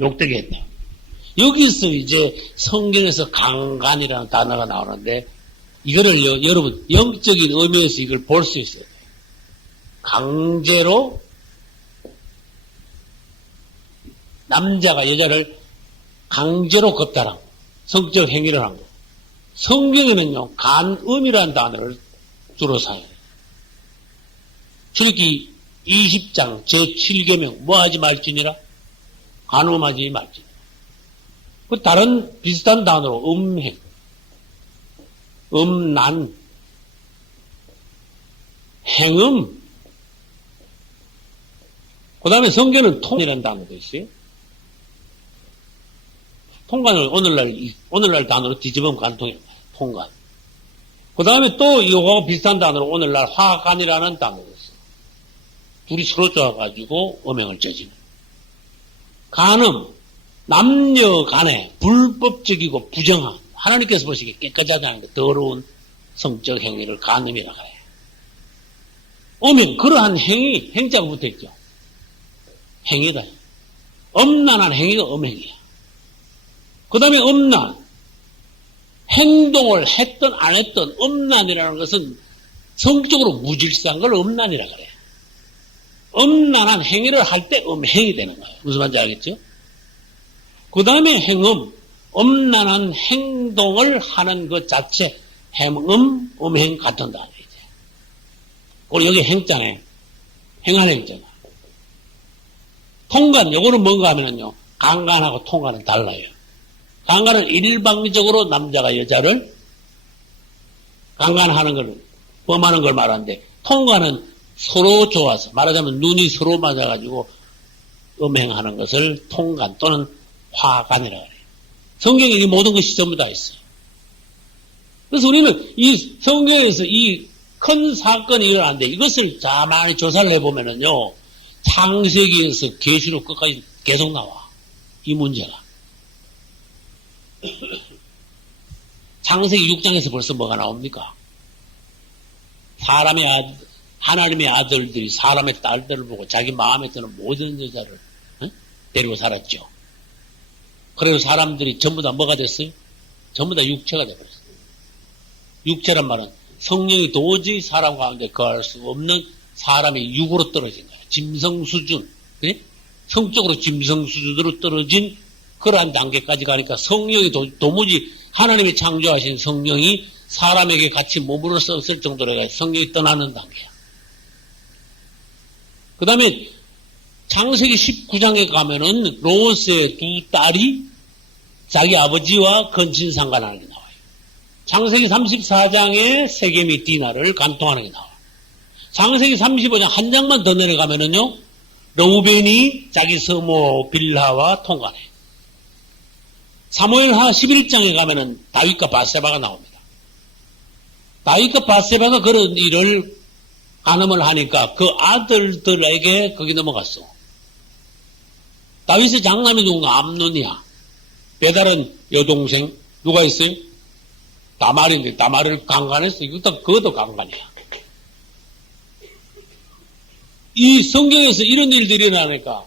욕되게 했다. 여기서 이제 성경에서 강간이라는 단어가 나오는데 이거를 여러분 영적인 의미에서 이걸 볼 수 있어요. 강제로 남자가 여자를 강제로 겁탈한 거, 성적 행위를 한 거. 성경에는요 간음이라는 단어를 주로 사용해요. 출애굽기 20장 제7계명 뭐하지 말지니라 간음하지 말지니라. 그 다른 비슷한 단어로 음행, 음란, 행음. 그 다음에 성경은 통이라는 단어도 있어요. 통간을 오늘날 단어로 뒤집으면 간통이에요. 통간. 그 다음에 또 이거하고 비슷한 단어로 오늘날 화간이라는 단어가 있어요. 둘이 서로 좋아가지고 음행을 저지르는. 간음, 남녀 간에 불법적이고 부정한, 하나님께서 보시기에 깨끗하지 않은 더러운 성적 행위를 간음이라고 해요. 음행, 그러한 행위, 행자가 붙어있죠. 행위다. 음란한 행위가 음행이야. 그 다음에 음란, 행동을 했든 안 했든 음란이라는 것은 성적으로 무질서한 걸 음란이라고 그래요. 음란한 행위를 할 때 음행이 되는 거예요. 무슨 말인지 알겠죠? 그 다음에 행음, 음란한 행동을 하는 것 자체, 음행 같은 단어이죠. 그리고 여기 행자네. 행한 행자가. 통간, 요거는 뭔가 하면은요, 강간하고 통간은 달라요. 강간은 일방적으로 남자가 여자를 강간하는 걸, 범하는 걸 말하는데, 통간은 서로 좋아서, 말하자면 눈이 서로 맞아가지고 음행하는 것을 통간 또는 화간이라고 해요. 성경에 이 모든 것이 전부 다 있어요. 그래서 우리는 이 성경에서 이 큰 사건이 일어났는데 이것을 자만히 조사를 해보면은요, 창세기에서 계시록 끝까지 계속 나와. 이 문제가. 창세기 6장에서 벌써 뭐가 나옵니까? 하나님의 아들들이 사람의 딸들을 보고 자기 마음에 드는 모든 여자를 데리고 살았죠. 그래서 사람들이 전부 다 뭐가 됐어요? 전부 다 육체가 되어버렸어요. 육체란 말은 성령이 도저히 사람 가운데 거할 수 없는 사람의 육으로 떨어진 거예요. 짐승 수준, 그래? 성적으로 짐승 수준으로 떨어진 그러한 단계까지 가니까 성령이 도무지 하나님이 창조하신 성령이 사람에게 같이 몸으로 썼을 정도로 성령이 떠나는 단계야. 그 다음에 창세기 19장에 가면은 롯의 두 딸이 자기 아버지와 근친상간하는 게 나와요. 창세기 34장에 세겜이 디나를 간통하는 게 나와요. 창세기 35장 한 장만 더 내려가면은요, 르우벤이 자기 서모 빌하와 통관해. 사무엘하 11장에 가면은 다윗과 바세바가 나옵니다. 다윗과 바세바가 그런 일을 간음을 하니까 그 아들들에게 거기 넘어갔어. 다윗의 장남이 누군가? 암논이야. 배달은 여동생 누가 있어요? 다말인데 다말을 강간했어. 그것도 강간이야. 이 성경에서 이런 일들이 일어나니까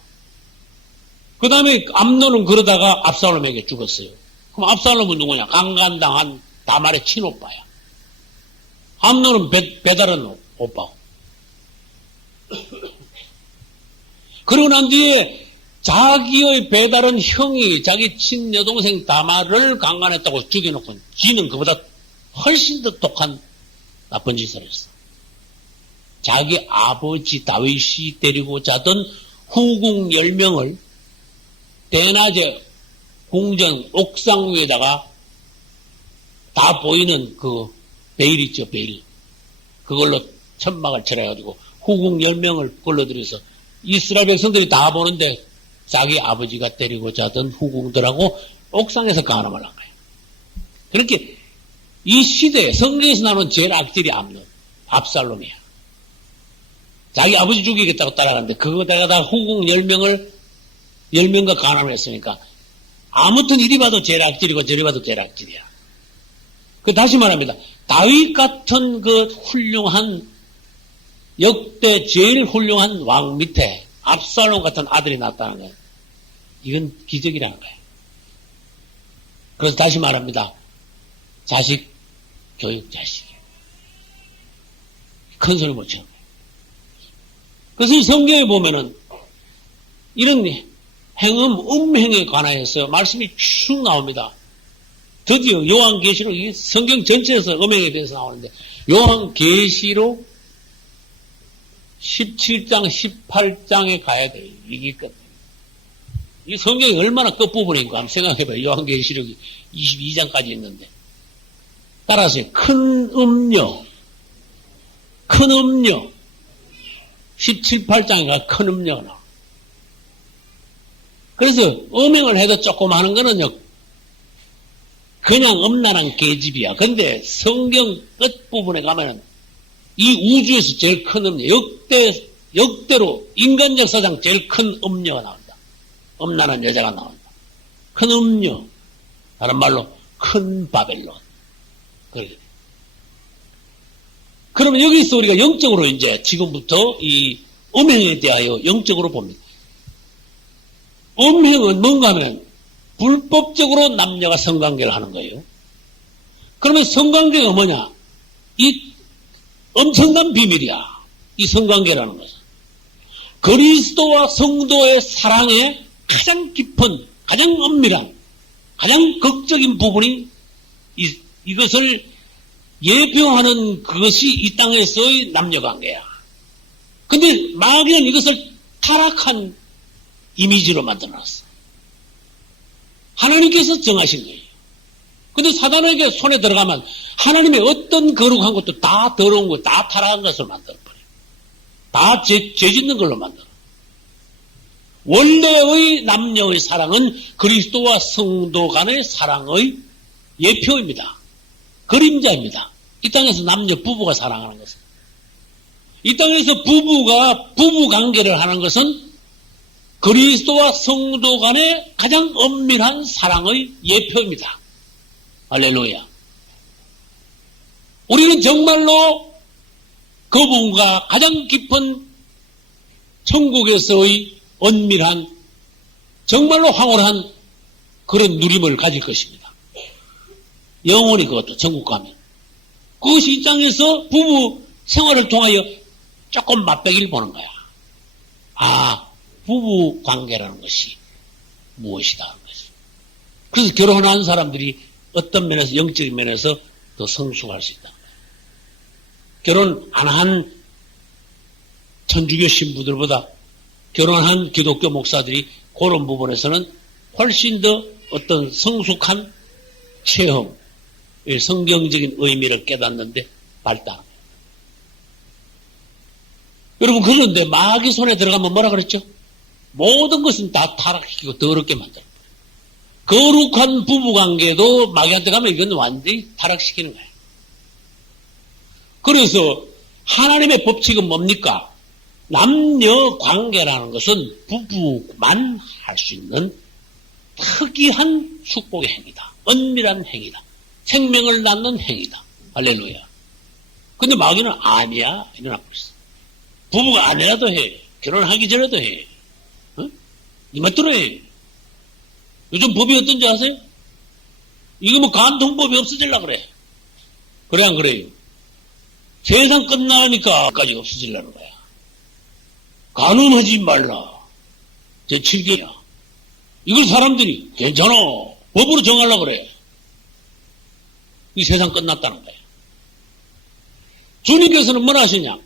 그 다음에 암논은 그러다가 압살롬에게 죽었어요. 그럼 압살롬은 누구냐? 강간당한 다말의 친오빠야. 암논은 배달은 오빠. 그러고 난 뒤에 자기의 배달은 형이 자기 친여동생 다말을 강간했다고 죽여놓고 지는 그보다 훨씬 더 독한 나쁜 짓을 했어. 자기 아버지 다윗이 데리고 자던 후궁 10명을 대낮에 궁전 옥상 위에다가 다 보이는 그 베일 있죠, 베일. 그걸로 천막을 쳐놔가지고 후궁 10명을 걸러들여서 이스라엘 백성들이 다 보는데 자기 아버지가 데리고 자던 후궁들하고 옥상에서 간음을 한 거예요. 그렇게 이 시대에 성경에서 나오는 제일 악질이 압살롬이야. 자기 아버지 죽이겠다고 따라가는데 그거다가 후궁 10명과 간음을 했으니까 아무튼 이리 봐도 제일 악질이고 저리 봐도 제일 악질이야. 다시 말합니다. 다윗 같은 그 훌륭한 역대 제일 훌륭한 왕 밑에 압살롬 같은 아들이 났다는 거예요. 이건 기적이라는 거예요. 그래서 다시 말합니다. 자식 교육 자식이에요. 큰 소리 못 쳐요. 그래서 이 성경에 보면은 이런 행음, 음행에 관하여서 말씀이 쭉 나옵니다. 드디어 요한계시록, 이 성경 전체에서 음행에 대해서 나오는데, 요한계시록 17장, 18장에 가야 돼요. 이게 끝. 이 성경이 얼마나 끝부분인가 한번 생각해봐요. 요한계시록이 22장까지 있는데. 따라서 큰 음료, 17, 18장이가 큰 음료가 나와. 그래서 음행을 해도 조금 하는 거는요, 그냥 음란한 계집이야. 근데 성경 끝부분에 가면은 이 우주에서 제일 큰 음료, 역대로 인간적 사상 제일 큰 음료가 나온다. 음란한 여자가 나온다. 큰 음료. 다른 말로 큰 바벨론. 그러게. 그러면 여기서 우리가 영적으로 이제 지금부터 이 음행에 대하여 영적으로 봅니다. 음행은 뭔가 하면 불법적으로 남녀가 성관계를 하는 거예요. 그러면 성관계가 뭐냐? 이 엄청난 비밀이야. 이 성관계라는 것은. 그리스도와 성도의 사랑의 가장 깊은, 가장 엄밀한, 가장 극적인 부분이 이것을 예표하는 그것이 이 땅에서의 남녀관계야. 근데 마귀는 이것을 타락한 이미지로 만들어놨어. 하나님께서 정하신 거예요. 근데 사단에게 손에 들어가면 하나님의 어떤 거룩한 것도 다 더러운 것, 다 타락한 것을 만들어버려요. 다 죄 짓는 걸로 만들어. 원래의 남녀의 사랑은 그리스도와 성도 간의 사랑의 예표입니다. 그림자입니다. 이 땅에서 남녀 부부가 사랑하는 것은. 이 땅에서 부부가 부부 관계를 하는 것은 그리스도와 성도 간의 가장 엄밀한 사랑의 예표입니다. 할렐루야. 우리는 정말로 그분과 가장 깊은 천국에서의 은밀한, 정말로 황홀한 그런 누림을 가질 것입니다. 영원히 그것도 천국 가면. 그것이 이 땅에서 부부 생활을 통하여 조금 맛배기를 보는 거야. 아, 부부 관계라는 것이 무엇이다 하는 것이. 그래서 결혼한 사람들이 어떤 면에서, 영적인 면에서 더 성숙할 수 있다. 결혼 안 한 천주교 신부들보다 결혼한 기독교 목사들이 그런 부분에서는 훨씬 더 어떤 성숙한 체험, 성경적인 의미를 깨닫는데 발달. 여러분, 그런데 마귀 손에 들어가면 뭐라 그랬죠? 모든 것은 다 타락시키고 더럽게 만들어요. 거룩한 부부관계도 마귀한테 가면 이건 완전히 타락시키는 거예요. 그래서 하나님의 법칙은 뭡니까? 남녀 관계라는 것은 부부만 할 수 있는 특이한 축복의 행위다. 은밀한 행위다. 생명을 낳는 행위다. 할렐루야. 근데 마귀는 아니야. 일어나고 있어. 부부가 아니라도 해. 결혼하기 전에도 해. 어? 이맛대로 해. 요즘 법이 어떤지 아세요? 이거 뭐 간통법이 없어지려고 그래. 그래 안 그래요? 세상 끝나니까까지 없어지려는 거야. 간음하지 말라. 제 7개야. 이걸 사람들이 괜찮아. 법으로 정하려고 그래. 이 세상 끝났다는 거야. 주님께서는 뭘 하시냐?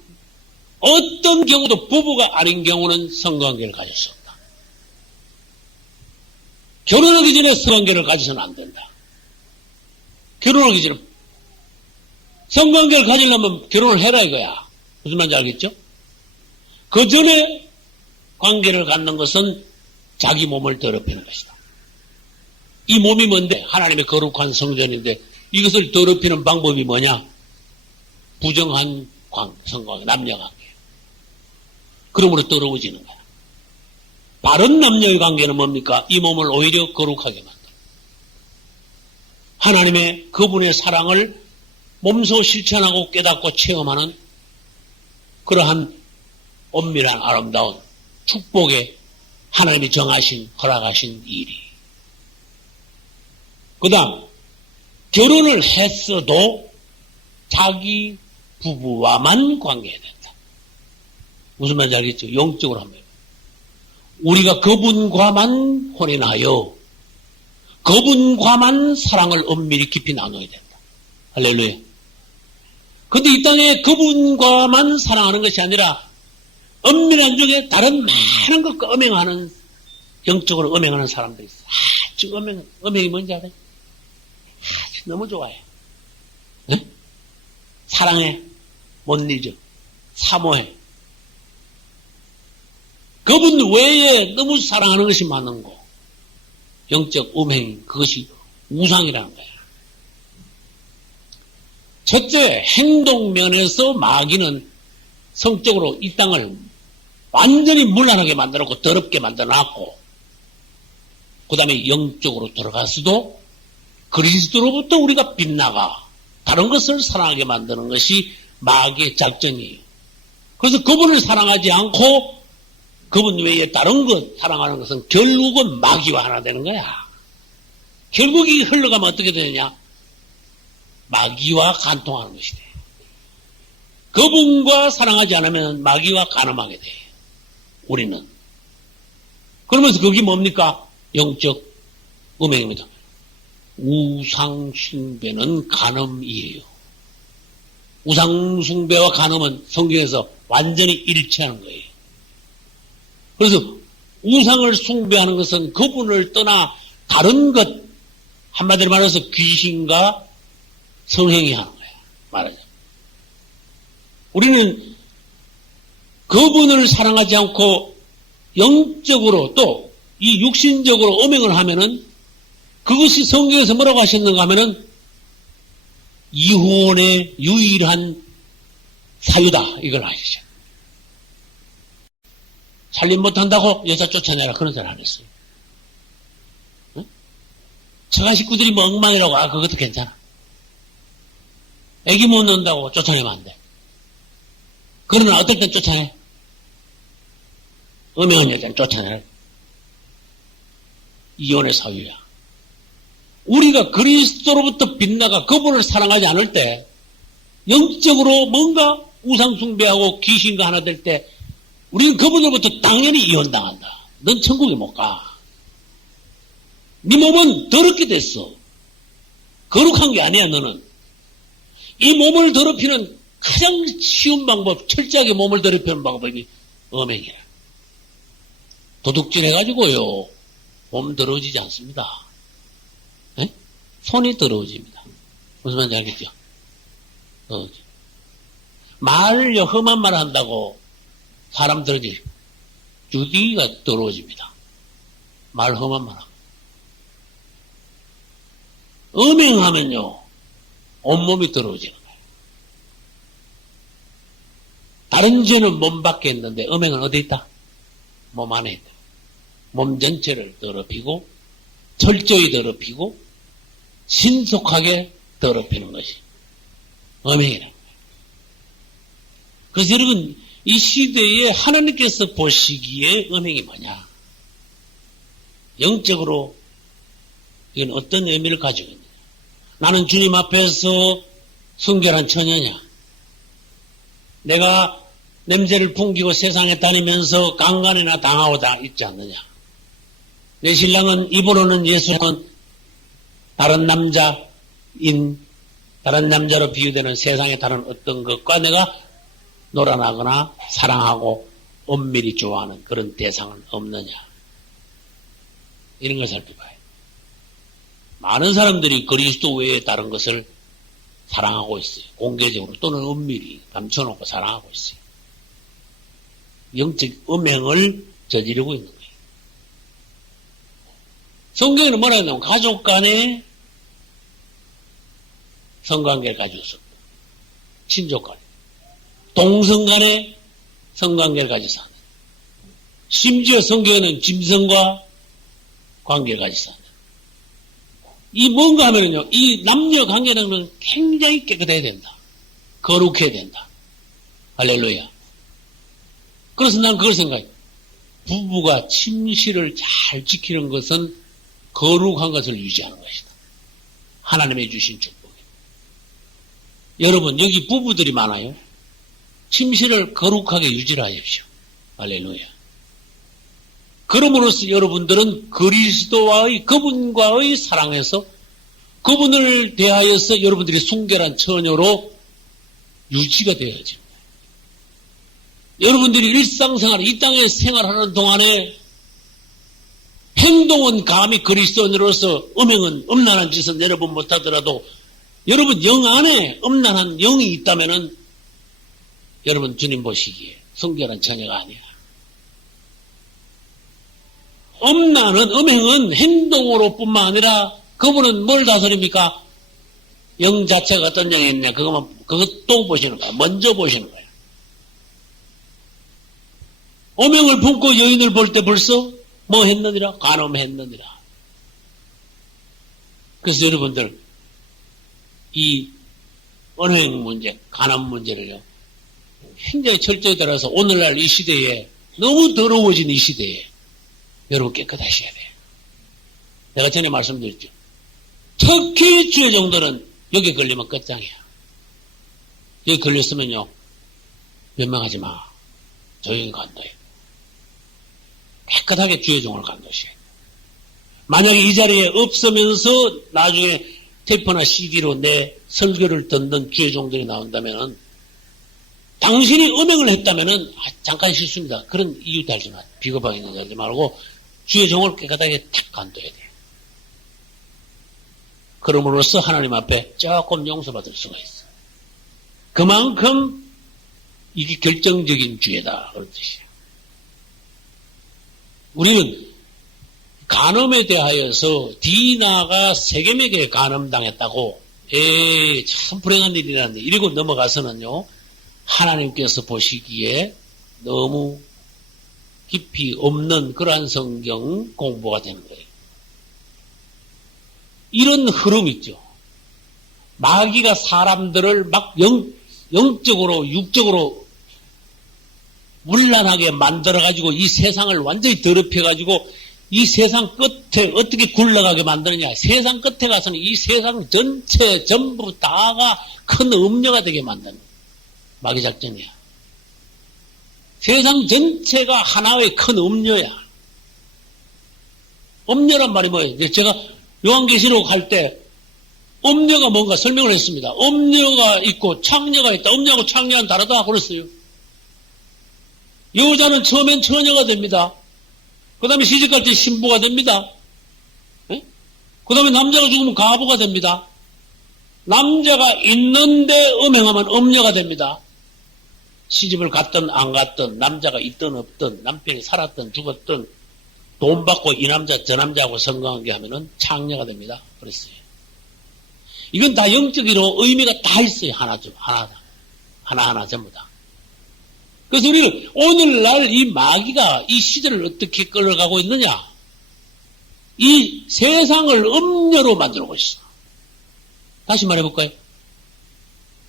어떤 경우도 부부가 아닌 경우는 성관계를 가질 수 없다. 결혼하기 전에 성관계를 가지서는 안 된다. 결혼하기 전에 성관계를 가지려면 결혼을 해라 이거야. 무슨 말인지 알겠죠? 그 전에 관계를 갖는 것은 자기 몸을 더럽히는 것이다. 이 몸이 뭔데? 하나님의 거룩한 성전인데 이것을 더럽히는 방법이 뭐냐? 부정한 성관계, 남녀관계. 그러므로 더러워지는 거야. 바른 남녀의 관계는 뭡니까? 이 몸을 오히려 거룩하게 만들어. 하나님의 그분의 사랑을 몸소 실천하고 깨닫고 체험하는 그러한 엄밀한 아름다운 축복의 하나님이 정하신, 허락하신 일이. 그 다음, 결혼을 했어도 자기 부부와만 관계해야 된다. 무슨 말인지 알겠죠? 영적으로 하면. 우리가 그분과만 혼인하여 그분과만 사랑을 엄밀히 깊이 나눠야 된다. 할렐루야. 근데 이 땅에 그분과만 사랑하는 것이 아니라 엄밀한 중에 다른 많은 것과 음행하는, 영적으로 음행하는 사람들이 있어. 아주 음행이 뭔지 알아요? 아주 너무 좋아해. 네? 사랑해. 못 잊어. 사모해. 그분 외에 너무 사랑하는 것이 많은 거. 영적 음행, 그것이 우상이라는 거야. 첫째, 행동면에서 마귀는 성적으로 이 땅을 완전히 문란하게 만들었고 더럽게 만들어놨고, 그 다음에 영적으로 들어가서도 그리스도로부터 우리가 빗나가 다른 것을 사랑하게 만드는 것이 마귀의 작전이에요. 그래서 그분을 사랑하지 않고 그분 외에 다른 것 사랑하는 것은 결국은 마귀와 하나 되는 거야. 결국이 흘러가면 어떻게 되느냐? 마귀와 간통하는 것이 돼. 그분과 사랑하지 않으면 마귀와 간음하게 돼. 우리는. 그러면서 그게 뭡니까? 영적 음행입니다. 우상숭배는 간음이에요. 우상숭배와 간음은 성경에서 완전히 일치하는 거예요. 그래서 우상을 숭배하는 것은 그분을 떠나 다른 것, 한마디로 말해서 귀신과 성행위 하는 거예요. 말하자면. 우리는 그분을 사랑하지 않고 영적으로 또 이 육신적으로 음행을 하면은 그것이 성경에서 뭐라고 하셨는가 하면은 이혼의 유일한 사유다. 이걸 아시죠? 살림 못한다고 여자 쫓아내라. 그런 소리 안 했어요. 응? 처가 식구들이 뭐 엉망이라고, 그것도 괜찮아. 애기 못 낳는다고 쫓아내면 안 돼. 그러나 어떨 땐 쫓아내. 음행한 여자는 쫓아내. 이혼의 사유야. 우리가 그리스도로부터 빗나가 그분을 사랑하지 않을 때, 영적으로 뭔가 우상숭배하고 귀신과 하나 될 때, 우리는 그분으로부터 당연히 이혼당한다. 넌 천국에 못 가. 네 몸은 더럽게 됐어. 거룩한 게 아니야, 너는. 이 몸을 더럽히는 가장 쉬운 방법, 철저하게 몸을 더럽히는 방법이 음행이야. 도둑질 해가지고요, 몸 더러워지지 않습니다. 에? 손이 더러워집니다. 무슨 말인지 알겠죠? 말을요, 험한 말 한다고 사람들이 주둥이가 더러워집니다. 말 험한 말 하고. 음행하면요, 온몸이 더러워지는 거예요. 다른 죄는 몸 밖에 있는데 음행은 어디 있다? 몸 안에 있다. 몸 전체를 더럽히고 철저히 더럽히고 신속하게 더럽히는 것이 음행이라는 거예요. 그래서 여러분, 이 시대에 하나님께서 보시기에 음행이 뭐냐? 영적으로 이건 어떤 의미를 가지고 있느냐? 나는 주님 앞에서 순결한 처녀냐? 내가 냄새를 풍기고 세상에 다니면서 강간이나 당하고 있지 않느냐? 내 신랑은 입으로는 예수는 다른 남자로 비유되는 세상의 다른 어떤 것과 내가 놀아나거나 사랑하고 엄밀히 좋아하는 그런 대상은 없느냐? 이런 걸 살펴봐요. 많은 사람들이 그리스도 외에 다른 것을 사랑하고 있어요. 공개적으로 또는 엄밀히 감춰놓고 사랑하고 있어요. 영적 음행을 저지르고 있는 거예요. 성경에는 뭐라 했냐면 가족 간에 성관계를 가지고 있었고, 친족 간에, 동성 간에 성관계를 가지고 사는. 심지어 성경에는 짐승과 관계를 가지고 사는. 이 뭔가 하면은요, 이 남녀 관계는 굉장히 깨끗해야 된다. 거룩해야 된다. 할렐루야. 그래서 난 그걸 생각해. 부부가 침실을 잘 지키는 것은 거룩한 것을 유지하는 것이다. 하나님의 주신 축복이다. 여러분, 여기 부부들이 많아요. 침실을 거룩하게 유지하십시오. 할렐루야. 그럼으로써 여러분들은 그리스도와의 그분과의 사랑에서 그분을 대하여서 여러분들이 순결한 처녀로 유지가 되어야지. 여러분들이 일상생활, 이 땅에 생활하는 동안에 행동은 감히 그리스도인으로서 음행은 음란한 짓은 여러분 못하더라도 여러분 영 안에 음란한 영이 있다면은 여러분 주님 보시기에 순결한 처녀가 아니야. 음행은 행동으로 뿐만 아니라 그분은 뭘 다스립니까? 영 자체가 어떤 영이 있냐? 그것도 보시는 거야. 먼저 보시는 거야. 음행을 품고 여인을 볼 때 벌써 뭐 했느니라? 간음했느니라. 그래서 여러분들, 이 언행 문제, 간음 문제를요, 굉장히 철저히 따라서 오늘날 이 시대에, 너무 더러워진 이 시대에, 여러분 깨끗하셔야 돼요. 내가 전에 말씀드렸죠. 특히 주의 정도는 여기 걸리면 끝장이야. 여기 걸렸으면요, 변명하지 마. 조용히 간다요. 깨끗하게 주의 종을 간다셔야 돼요. 만약에 이 자리에 없으면서 나중에 테이프나 CD로 내 설교를 듣는 주의 종들이 나온다면은 당신이 음행을 했다면은 잠깐 실수입니다. 그런 이유 달지 마. 비겁하게 하지 말고 주의 종을 깨끗하게 탁 간둬야 돼요. 그럼으로써 하나님 앞에 조금 용서받을 수가 있어요. 그만큼 이게 결정적인 죄다 그런 뜻이에요. 우리는 간음에 대하여서 디나가 세겜에게 간음당했다고 참 불행한 일이라는데 이러고 넘어가서는요, 하나님께서 보시기에 너무 깊이 없는 그러한 성경 공부가 되는 거예요. 이런 흐름 있죠. 마귀가 사람들을 막 영적으로 육적으로 문란하게 만들어가지고 이 세상을 완전히 더럽혀가지고 이 세상 끝에 어떻게 굴러가게 만드느냐. 세상 끝에 가서는 이 세상 전체 전부 다가 큰 음녀가 되게 만드는 마귀 작전이야. 세상 전체가 하나의 큰 음녀야. 음녀란 말이 뭐예요? 제가 요한계시록 할 때 음녀가 뭔가 설명을 했습니다. 음녀가 있고 창녀가 있다. 음녀하고 창녀는 다르다 그랬어요. 여자는 처음엔 처녀가 됩니다. 그 다음에 시집갈 때 신부가 됩니다. 그 다음에 남자가 죽으면 가부가 됩니다. 남자가 있는데 음행하면 음녀가 됩니다. 시집을 갔든 안 갔든 남자가 있든 없든 남편이 살았든 죽었든 돈 받고 이 남자 저 남자하고 성관계 하면은 창녀가 됩니다. 그랬어요. 이건 다 영적으로 의미가 다 있어요. 하나하나 전부 다. 그래서 우리는 오늘날 이 마귀가 이 시대를 어떻게 끌어가고 있느냐? 이 세상을 음녀로 만들고 있어. 다시 말해볼까요?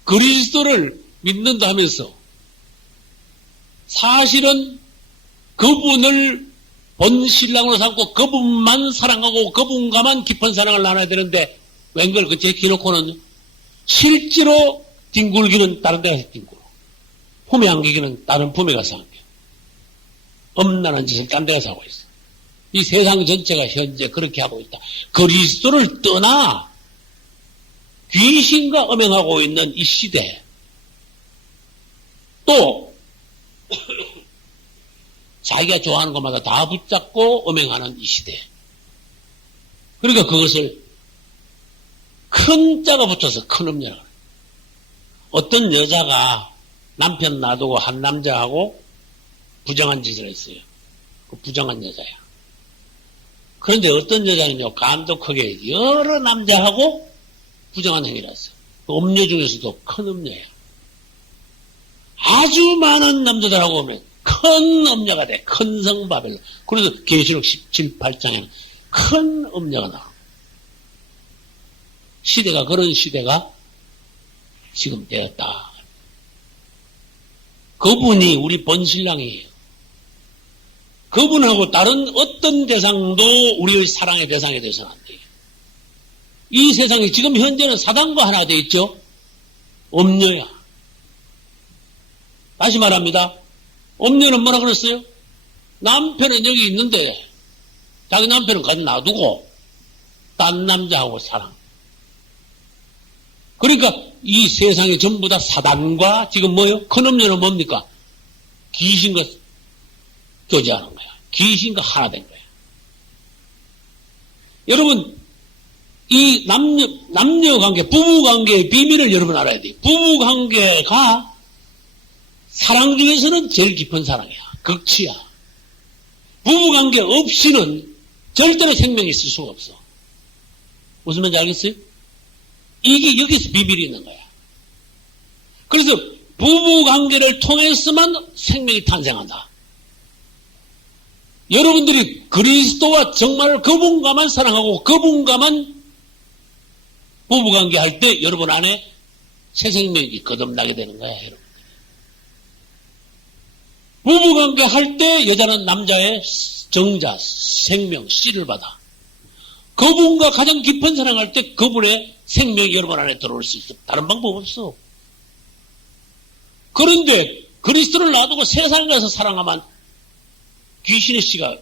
그리스도를 믿는다 하면서 사실은 그분을 본 신랑으로 삼고 그분만 사랑하고 그분과만 깊은 사랑을 나눠야 되는데 웬걸 그 제끼놓고는 실제로 뒹굴기는 다른 데가 뒹굴고 품에 안기기는 다른 품에 가서 안겨. 엄난한 짓을 딴 데가 하고 있어. 이 세상 전체가 현재 그렇게 하고 있다. 그리스도를 떠나 귀신과 음행하고 있는 이 시대. 또 자기가 좋아하는 것마다 다 붙잡고 음행하는 이 시대. 그러니까 그것을 큰 자가 붙어서 큰 음녀라고 해요. 어떤 여자가 남편 놔두고 한 남자하고 부정한 짓을 했어요. 그 부정한 여자야. 그런데 어떤 여자는요, 감독하게 여러 남자하고 부정한 행위를 했어요. 그 음녀 중에서도 큰 음녀예요. 아주 많은 남자들하고 오면 큰 음녀가 돼. 큰 성바벨론. 그래서 계시록 17, 8장에는 큰 음녀가 나와. 시대가 그런 시대가 지금 되었다. 그분이 우리 본신랑이에요. 그분하고 다른 어떤 대상도 우리의 사랑의 대상이 되어서는 안 돼요. 이 세상이 지금 현재는 사단과 하나 되어 있죠. 엄녀야. 다시 말합니다. 엄녀는 뭐라 그랬어요? 남편은 여기 있는데 자기 남편은 가지 놔두고 딴 남자하고 사랑. 그러니까 이 세상이 전부 다 사단과 지금 뭐요? 큰 엄녀는 뭡니까? 귀신과 교제하는 거야. 귀신과 하나 된 거야. 여러분, 이 남녀 관계, 부부 관계의 비밀을 여러분 알아야 돼요. 부부 관계가 사랑 중에서는 제일 깊은 사랑이야. 극치야. 부부 관계 없이는 절대로 생명이 있을 수가 없어. 무슨 말인지 알겠어요? 이게 여기서 비밀이 있는 거야. 그래서 부부 관계를 통해서만 생명이 탄생한다. 여러분들이 그리스도와 정말 그분과만 사랑하고 그분과만 부부관계 할 때 여러분 안에 새 생명이 거듭나게 되는 거야, 여러분. 부부관계 할 때 여자는 남자의 정자, 생명, 씨를 받아. 그분과 가장 깊은 사랑할 때 그분의 생명이 여러분 안에 들어올 수 있어. 다른 방법 없어. 그런데 그리스도를 놔두고 세상에 가서 사랑하면 귀신의 씨가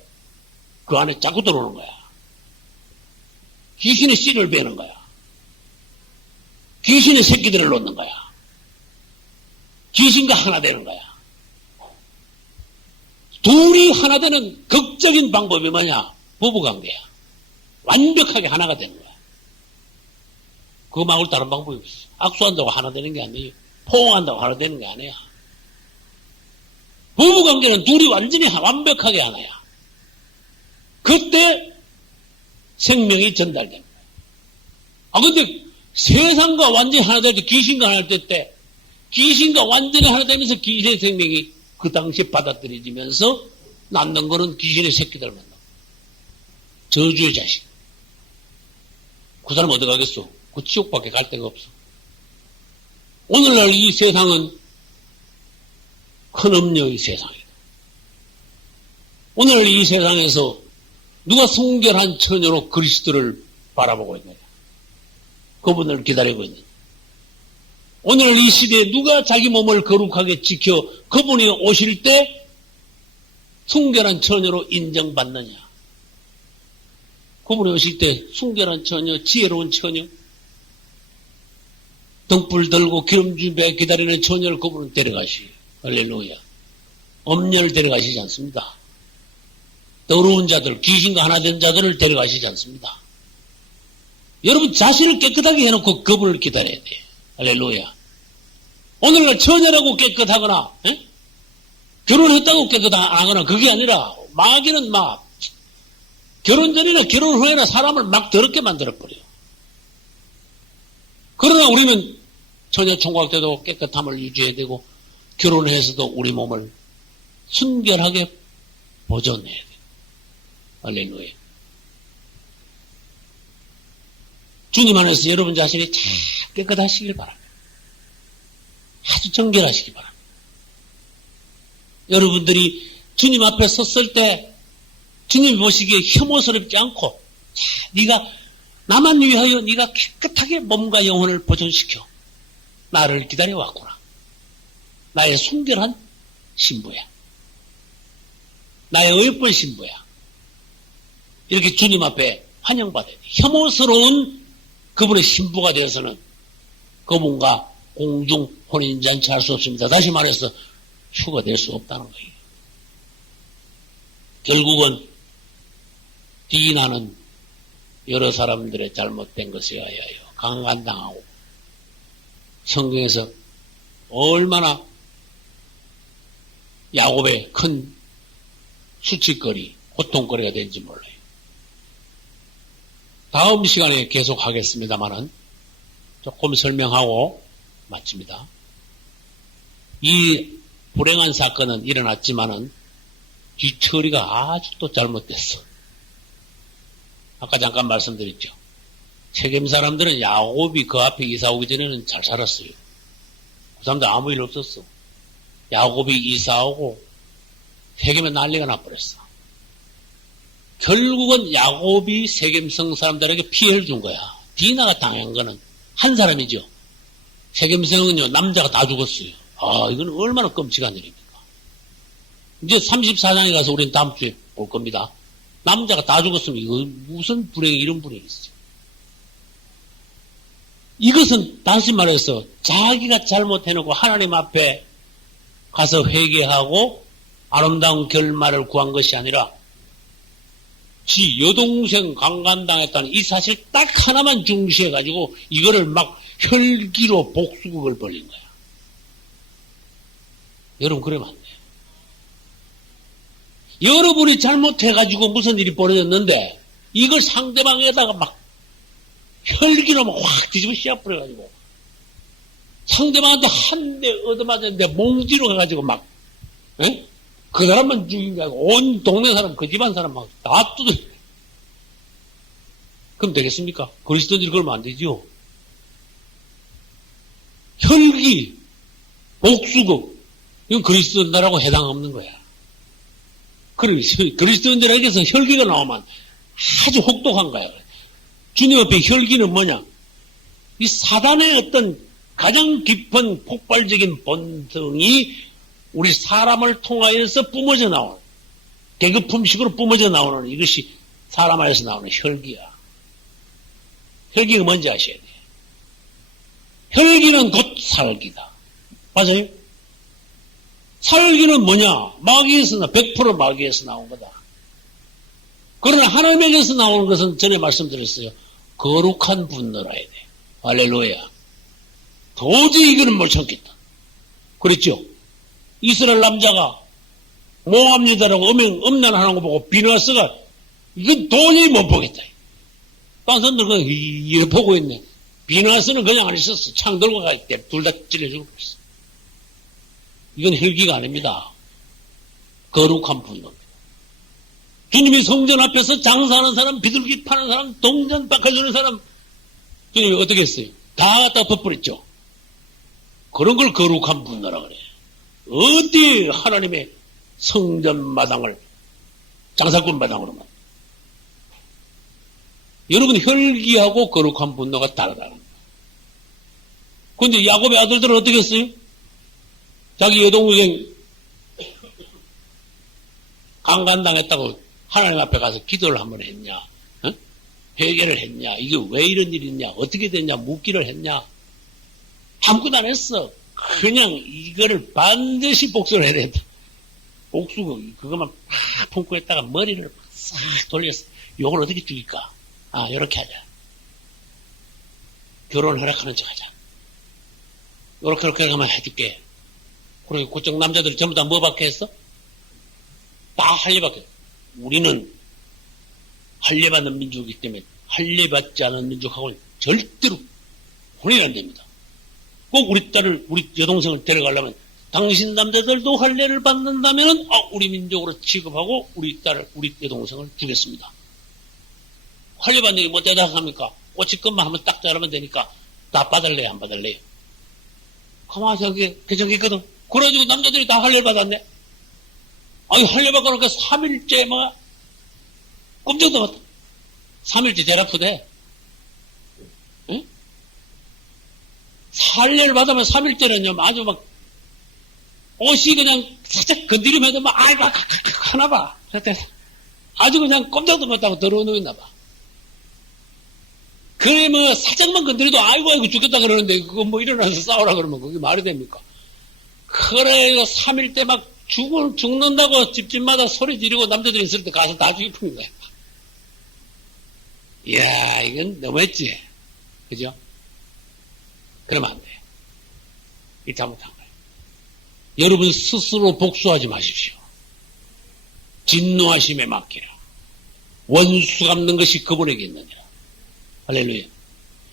그 안에 자꾸 들어오는 거야. 귀신의 씨를 베는 거야. 귀신의 새끼들을 놓는 거야. 귀신과 하나 되는 거야. 둘이 하나 되는 극적인 방법이 뭐냐? 부부관계야. 완벽하게 하나가 되는 거야. 그거 말고 다른 방법이 없어. 악수한다고 하나 되는 게 아니에요. 포옹한다고 하나 되는 게 아니야. 부부관계는 둘이 완전히 완벽하게 하나야. 그때 생명이 전달됩니다. 근데 세상과 완전히 하나 될 때, 귀신과 하나 될 때, 귀신과 완전히 하나 되면서 귀신의 생명이 그 당시에 받아들여지면서 낳는 거는 귀신의 새끼들만 낳고. 저주의 자식. 그 사람 어디 가겠어? 그 지옥밖에 갈 데가 없어. 오늘날 이 세상은 큰 엄녀의 세상이다. 오늘 이 세상에서 누가 성결한 처녀로 그리스도를 바라보고 있느냐? 그분을 기다리고 있느냐? 오늘 이 시대에 누가 자기 몸을 거룩하게 지켜 그분이 오실 때 순결한 처녀로 인정받느냐? 그분이 오실 때 순결한 처녀, 지혜로운 처녀, 등불 들고 기름진 배 기다리는 처녀를 그분은 데려가시오. 할렐루야. 엄녀를 데려가시지 않습니다. 더러운 자들, 귀신과 하나 된 자들을 데려가시지 않습니다. 여러분 자신을 깨끗하게 해놓고 그분을 기다려야 돼. 할렐루야. 오늘날 처녀라고 깨끗하거나 결혼했다고 깨끗하거나 그게 아니라 마귀는 막 결혼 전이나 결혼 후에나 사람을 막 더럽게 만들어버려요. 그러나 우리는 처녀 총각 때도 깨끗함을 유지해야 되고 결혼해서도 우리 몸을 순결하게 보존해야 돼. 할렐루야. 주님 안에서 여러분 자신이 참 깨끗하시길 바랍니다. 아주 정결하시기 바랍니다. 여러분들이 주님 앞에 섰을 때 주님이 보시기에 혐오스럽지 않고 네가 나만 위하여 네가 깨끗하게 몸과 영혼을 보존시켜 나를 기다려왔구나. 나의 순결한 신부야. 나의 예쁜 신부야. 이렇게 주님 앞에 환영받아야 돼. 혐오스러운 그분의 신부가 되어서는 그분과 공중 혼인잔치 할 수 없습니다. 다시 말해서 휴가 될 수 없다는 거예요. 결국은 디나는 여러 사람들의 잘못된 것에 의하여 강간당하고 성경에서 얼마나 야곱의 큰 수치거리, 고통거리가 된지 몰라요. 다음 시간에 계속 하겠습니다만은 조금 설명하고 마칩니다. 이 불행한 사건은 일어났지만은 뒤처리가 아주 또 잘못됐어. 아까 잠깐 말씀드렸죠. 세겜 사람들은 야곱이 그 앞에 이사 오기 전에는 잘 살았어요. 그 사람들 아무 일 없었어. 야곱이 이사 오고 세겜에 난리가 나버렸어. 결국은 야곱이 세겜성 사람들에게 피해를 준 거야. 디나가 당한 거는 한 사람이죠. 세겜성은요, 남자가 다 죽었어요. 아, 이건 얼마나 끔찍한 일입니까? 이제 34장에 가서 우리는 다음 주에 볼 겁니다. 남자가 다 죽었으면 이거 무슨 불행이 이런 불행이 있어요. 이것은 다시 말해서 자기가 잘못해놓고 하나님 앞에 가서 회개하고 아름다운 결말을 구한 것이 아니라 지 여동생 강간당했다는 이 사실 딱 하나만 중시해가지고 이거를 막 혈기로 복수극을 벌린 거야. 여러분 그러면 안 돼요. 여러분이 잘못해가지고 무슨 일이 벌어졌는데 이걸 상대방에다가 막 혈기로 막 확 뒤집어 씌워버려가지고 상대방한테 한 대 얻어맞았는데 몽지로 가가지고 막 에? 그 사람만 죽인 게 아니고 온 동네 사람 그 집안 사람 막 다 뜯어. 그럼 되겠습니까? 그리스도인들이 그러면 안 되죠. 혈기, 복수극 이건 그리스도인들하고 해당 없는 거야. 그리스도인들에게서 혈기가 나오면 아주 혹독한 거야. 주님 앞에 혈기는 뭐냐? 이 사단의 어떤 가장 깊은 폭발적인 본성이 우리 사람을 통하여서 뿜어져 나오는, 계급품식으로 뿜어져 나오는 이것이 사람 안에서 나오는 혈기야. 혈기가 뭔지 아셔야 돼요. 혈기는 곧 살기다. 맞아요? 살기는 뭐냐? 마귀에서, 100% 마귀에서 나온 거다. 그러나 하나님에게서 나오는 것은 전에 말씀드렸어요. 거룩한 분노라 해야 돼. 할렐루야. 도저히 이거는 못 참겠다. 그랬죠? 이스라엘 남자가 모압니다라고 음란하는 거 보고 비누아스가 이건 도저히 못 보겠다. 딴 사람들 그냥 이래 보고 있네. 비누아스는 그냥 안 있었어. 창 들고 가 있대. 둘 다 찔러주고 있어. 이건 혈기가 아닙니다. 거룩한 분노입니다. 주님이 성전 앞에서 장사하는 사람, 비둘기 파는 사람, 동전 닦아주는 사람, 주님이 어떻게 했어요? 다 갖다 버렸죠. 그런 걸 거룩한 분노라 그래요. 어디 하나님의 성전 마당을 장사꾼 마당으로만. 여러분 혈기하고 거룩한 분노가 다르다는 거예요. 그런데 야곱의 아들들은 어떻게 했어요? 자기 여동생 강간당했다고 하나님 앞에 가서 기도를 한번 했냐? 어? 회개를 했냐? 이게 왜 이런 일이 있냐? 어떻게 됐냐? 묻기를 했냐? 아무것도 안 했어. 그냥 이거를 반드시 복수를 해야 된다. 복수, 그것만 팍 품고 했다가 머리를 싹 돌렸어. 요걸 어떻게 죽일까? 아, 요렇게 하자. 결혼 허락하는 척 하자. 요렇게 하면 해줄게. 그리고 그쪽 남자들이 전부 다 뭐 받게 했어? 다 할례받게. 우리는 할례받는 민족이기 때문에 할례받지 않은 민족하고는 절대로 혼인이 안 됩니다. 꼭 우리 딸을, 우리 여동생을 데려가려면 당신 남자들도 할례를 받는다면 우리 민족으로 취급하고 우리 딸을, 우리 여동생을 주겠습니다. 할례 받는 게 뭐 대단합니까? 꼬치것만 한번 딱 자르면 되니까 다 받을래요, 안 받을래요? 가만히 저기 괜찮겠거든. 그래가지고 남자들이 다 할례를 받았네. 아니 할례 받고 나니까 3일째 뭐 꼼짝도 못해. 3일째 제일 아프대. 응? 할례를 받으면 3일째는요 아주 막 옷이 그냥 살짝 건드리면 해도 막 아이고 하나 봐. 아주 그냥 꼼짝도 못하고 더러워놓있나 봐. 그래 뭐 살짝만 건드려도 아이고 죽겠다 그러는데 그거 뭐 일어나서 싸우라 그러면 그게 말이 됩니까? 그래 3일 때 막 죽는다고 집집마다 소리 지르고 남자들이 있을 때 가서 다 죽이는 거야. 이야 이건 너무했지. 그죠? 그러면 안 돼요. 이 잘못한 거예요. 여러분 스스로 복수하지 마십시오. 진노하심에 맡기라. 원수 갚는 것이 그분에게 있느니라. 할렐루야.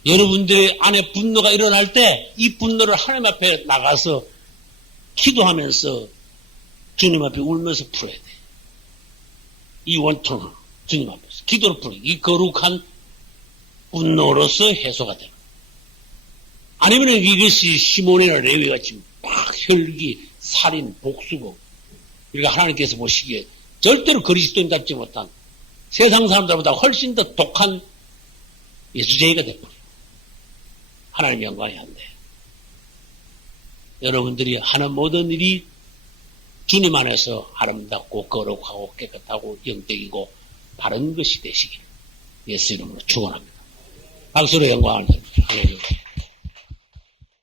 여러분들의 안에 분노가 일어날 때 이 분노를 하나님 앞에 나가서 기도하면서 주님 앞에 울면서 풀어야 돼. 이 원통을 주님 앞에서 기도로 풀어야 돼. 이 거룩한 분노로서 해소가 되는 거야. 아니면 이것이 시몬이나 레위같이 막 혈기, 살인, 복수고 우리가 하나님께서 보시기에 절대로 그리스도인답지 못한 세상 사람들보다 훨씬 더 독한 예수쟁이가 돼버려. 하나님 영광이 안 돼. 여러분들이 하는 모든 일이 주님 안에서 아름답고 거룩하고 깨끗하고 영적이고 바른 것이 되시길 예수 이름으로 축원합니다. 박수로 영광을 드립니다. 할렐루야.